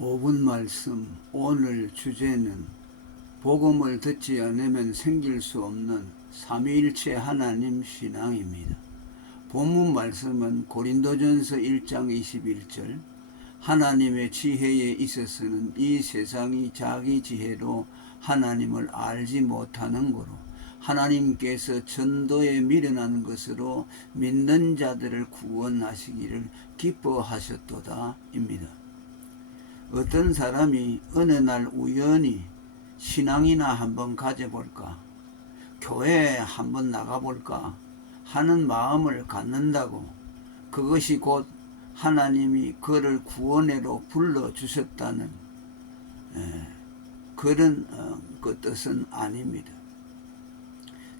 5분 말씀. 오늘 주제는 복음을 듣지 않으면 생길 수 없는 삼위일체 하나님 신앙입니다. 본문 말씀은 고린도전서 1장 21절 하나님의 지혜에 있어서는 이 세상이 자기 지혜로 하나님을 알지 못하는 거로 하나님께서 전도에 미련한 것으로 믿는 자들을 구원하시기를 기뻐하셨도다 입니다. 어떤 사람이 어느 날 우연히 신앙이나 한번 가져볼까, 교회에 한번 나가볼까 하는 마음을 갖는다고 그것이 곧 하나님이 그를 구원으로 불러주셨다는 그런 그 뜻은 아닙니다.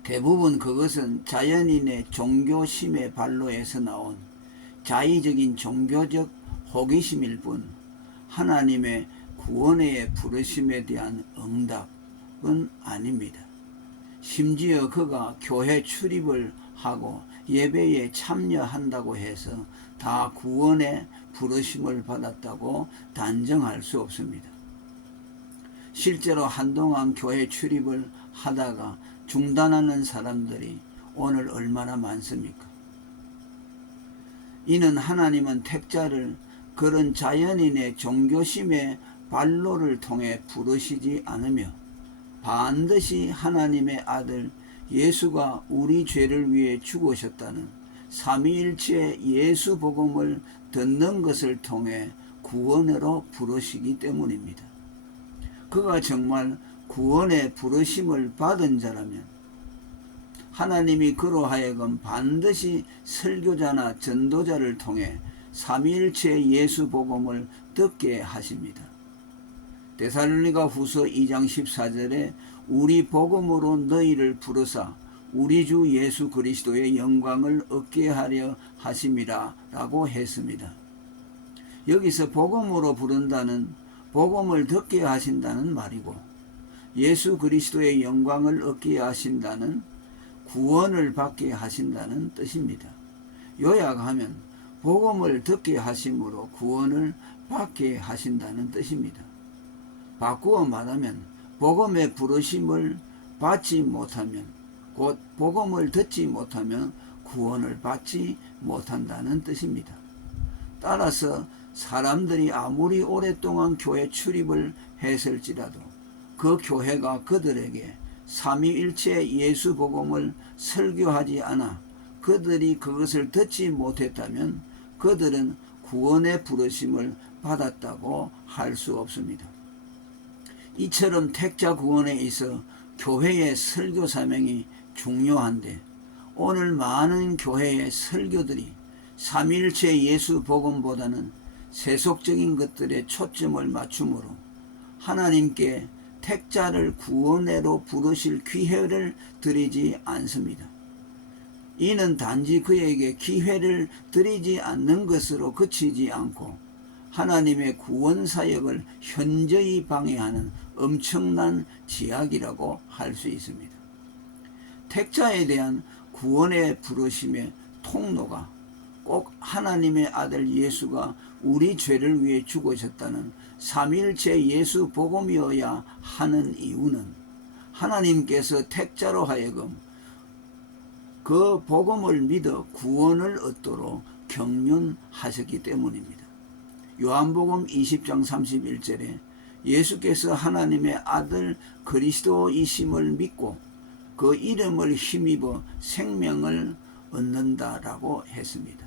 대부분 그것은 자연인의 종교심의 발로에서 나온 자의적인 종교적 호기심일 뿐 하나님의 구원의 부르심에 대한 응답은 아닙니다. 심지어 그가 교회 출입을 하고 예배에 참여한다고 해서 다 구원의 부르심을 받았다고 단정할 수 없습니다. 실제로 한동안 교회 출입을 하다가 중단하는 사람들이 오늘 얼마나 많습니까? 이는 하나님은 택자를 그런 자연인의 종교심의 발로를 통해 부르시지 않으며 반드시 하나님의 아들 예수가 우리 죄를 위해 죽으셨다는 삼위일체 예수 복음을 듣는 것을 통해 구원으로 부르시기 때문입니다. 그가 정말 구원의 부르심을 받은 자라면 하나님이 그로 하여금 반드시 설교자나 전도자를 통해 삼위일체 예수 복음을 듣게 하십니다. 데살로니가 후서 2장 14절에 우리 복음으로 너희를 부르사 우리 주 예수 그리스도의 영광을 얻게 하려 하심이라 라고 했습니다. 여기서 복음으로 부른다는 복음을 듣게 하신다는 말이고 예수 그리스도의 영광을 얻게 하신다는 구원을 받게 하신다는 뜻입니다. 요약하면 복음을 듣게 하심으로 구원을 받게 하신다는 뜻입니다. 바꾸어 말하면 복음의 부르심을 받지 못하면 곧 복음을 듣지 못하면 구원을 받지 못한다는 뜻입니다. 따라서 사람들이 아무리 오랫동안 교회 출입을 했을지라도 그 교회가 그들에게 삼위일체 예수 복음을 설교하지 않아 그들이 그것을 듣지 못했다면 그들은 구원의 부르심을 받았다고 할 수 없습니다. 이처럼 택자 구원에 있어 교회의 설교 사명이 중요한데 오늘 많은 교회의 설교들이 삼위일체 예수 복음보다는 세속적인 것들에 초점을 맞추므로 하나님께 택자를 구원으로 부르실 기회를 드리지 않습니다. 이는 단지 그에게 기회를 드리지 않는 것으로 그치지 않고 하나님의 구원 사역을 현저히 방해하는 엄청난 제약이라고 할 수 있습니다. 택자에 대한 구원의 부르심의 통로가 꼭 하나님의 아들 예수가 우리 죄를 위해 죽으셨다는 삼위일체 예수 복음이어야 하는 이유는 하나님께서 택자로 하여금 그 복음을 믿어 구원을 얻도록 경륜하셨기 때문입니다. 요한복음 20장 31절에 예수께서 하나님의 아들 그리스도이심을 믿고 그 이름을 힘입어 생명을 얻는다라고 했습니다.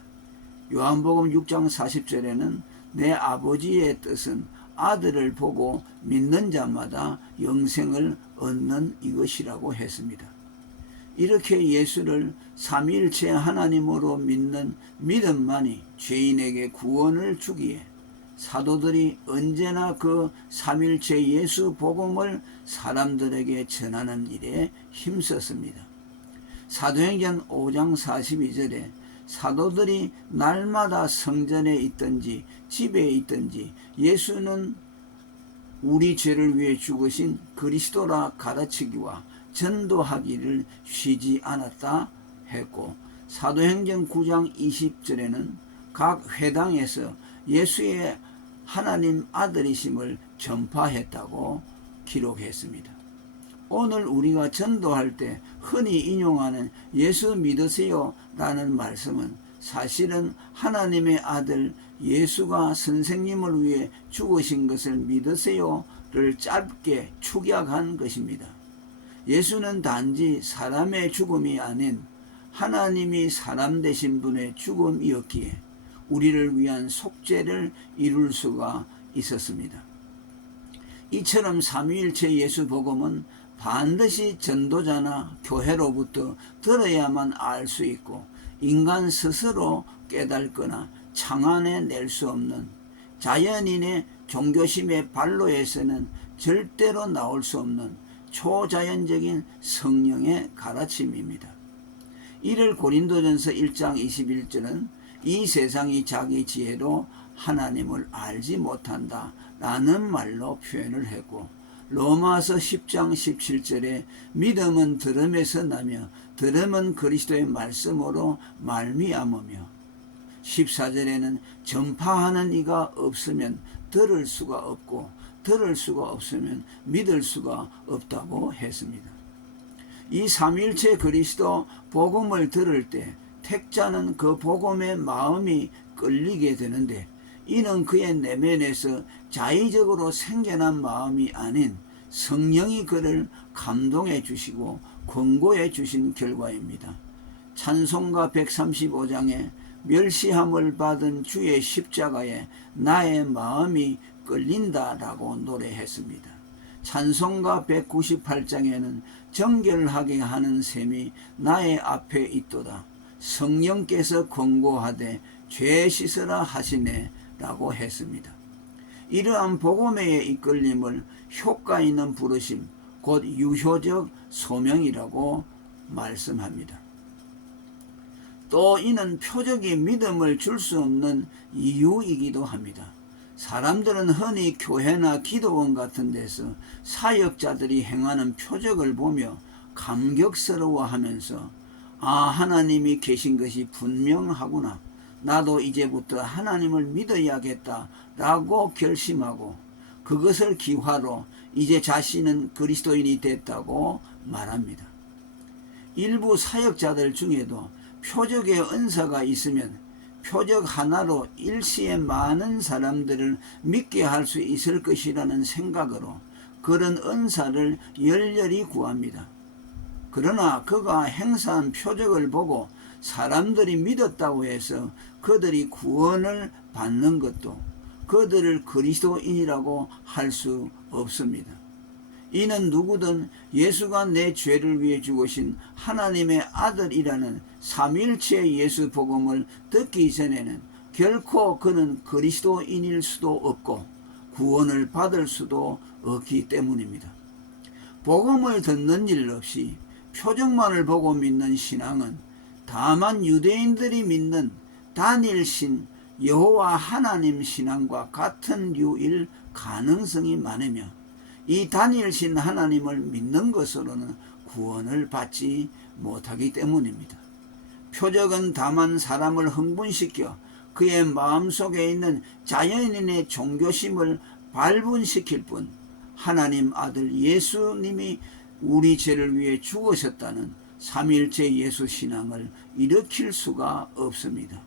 요한복음 6장 40절에는 내 아버지의 뜻은 아들을 보고 믿는 자마다 영생을 얻는 이것이라고 했습니다. 이렇게 예수를 삼위일체 하나님으로 믿는 믿음만이 죄인에게 구원을 주기에 사도들이 언제나 그 삼위일체 예수 복음을 사람들에게 전하는 일에 힘썼습니다. 사도행전 5장 42절에 사도들이 날마다 성전에 있든지 집에 있든지 예수는 우리 죄를 위해 죽으신 그리스도라 가르치기와 전도하기를 쉬지 않았다 했고 사도행전 9장 20절에는 각 회당에서 예수의 하나님 아들이심을 전파했다고 기록했습니다. 오늘 우리가 전도할 때 흔히 인용하는 예수 믿으세요 라는 말씀은 사실은 하나님의 아들 예수가 선생님을 위해 죽으신 것을 믿으세요를 짧게 축약한 것입니다. 예수는 단지 사람의 죽음이 아닌 하나님이 사람 되신 분의 죽음이었기에 우리를 위한 속죄를 이룰 수가 있었습니다. 이처럼 삼위일체 예수 복음은 반드시 전도자나 교회로부터 들어야만 알 수 있고 인간 스스로 깨닫거나 창안해낼 수 없는 자연인의 종교심의 발로에서는 절대로 나올 수 없는 초자연적인 성령의 가르침입니다. 이를 고린도전서 1장 21절은 이 세상이 자기 지혜로 하나님을 알지 못한다 라는 말로 표현을 했고, 로마서 10장 17절에 믿음은 들음에서 나며 들음은 그리스도의 말씀으로 말미암으며, 14절에는 전파하는 이가 없으면 들을 수가 없고 들을 수가 없으면 믿을 수가 없다고 했습니다. 이 삼위일체 그리스도 복음을 들을 때 택자는 그 복음에 마음이 끌리게 되는데, 이는 그의 내면에서 자의적으로 생겨난 마음이 아닌 성령이 그를 감동해 주시고 권고해 주신 결과입니다. 찬송가 135장에 멸시함을 받은 주의 십자가에 나의 마음이 끌린다라고 노래했습니다. 찬송가 198장에는 정결하게 하는 셈이 나의 앞에 있도다. 성령께서 권고하되 죄 씻으라 하시네 라고 했습니다. 이러한 복음의 이끌림을 효과 있는 부르심, 곧 유효적 소명이라고 말씀합니다. 또 이는 표적이 믿음을 줄 수 없는 이유이기도 합니다. 사람들은 흔히 교회나 기도원 같은 데서 사역자들이 행하는 표적을 보며 감격스러워하면서 하나님이 계신 것이 분명하구나, 나도 이제부터 하나님을 믿어야겠다 라고 결심하고 그것을 기화로 이제 자신은 그리스도인이 됐다고 말합니다. 일부 사역자들 중에도 표적의 은사가 있으면 표적 하나로 일시에 많은 사람들을 믿게 할 수 있을 것이라는 생각으로 그런 은사를 열렬히 구합니다. 그러나 그가 행사한 표적을 보고 사람들이 믿었다고 해서 그들이 구원을 받는 것도 그들을 그리스도인이라고 할 수 없습니다. 이는 누구든 예수가 내 죄를 위해 죽으신 하나님의 아들이라는 삼위일체 예수 복음을 듣기 전에는 결코 그는 그리스도인일 수도 없고 구원을 받을 수도 없기 때문입니다. 복음을 듣는 일 없이 표적만을 보고 믿는 신앙은 다만 유대인들이 믿는 단일신 여호와 하나님 신앙과 같은 류일 가능성이 많으며, 이 단일신 하나님을 믿는 것으로는 구원을 받지 못하기 때문입니다. 표적은 다만 사람을 흥분시켜 그의 마음속에 있는 자연인의 종교심을 발분시킬 뿐, 하나님 아들 예수님이 우리 죄를 위해 죽으셨다는 삼위일체 예수 신앙을 일으킬 수가 없습니다.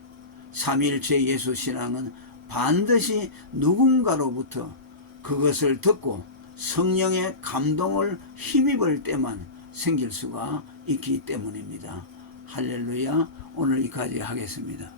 삼위일체 예수 신앙은 반드시 누군가로부터 그것을 듣고 성령의 감동을 힘입을 때만 생길 수가 있기 때문입니다. 할렐루야. 오늘 여기까지 하겠습니다.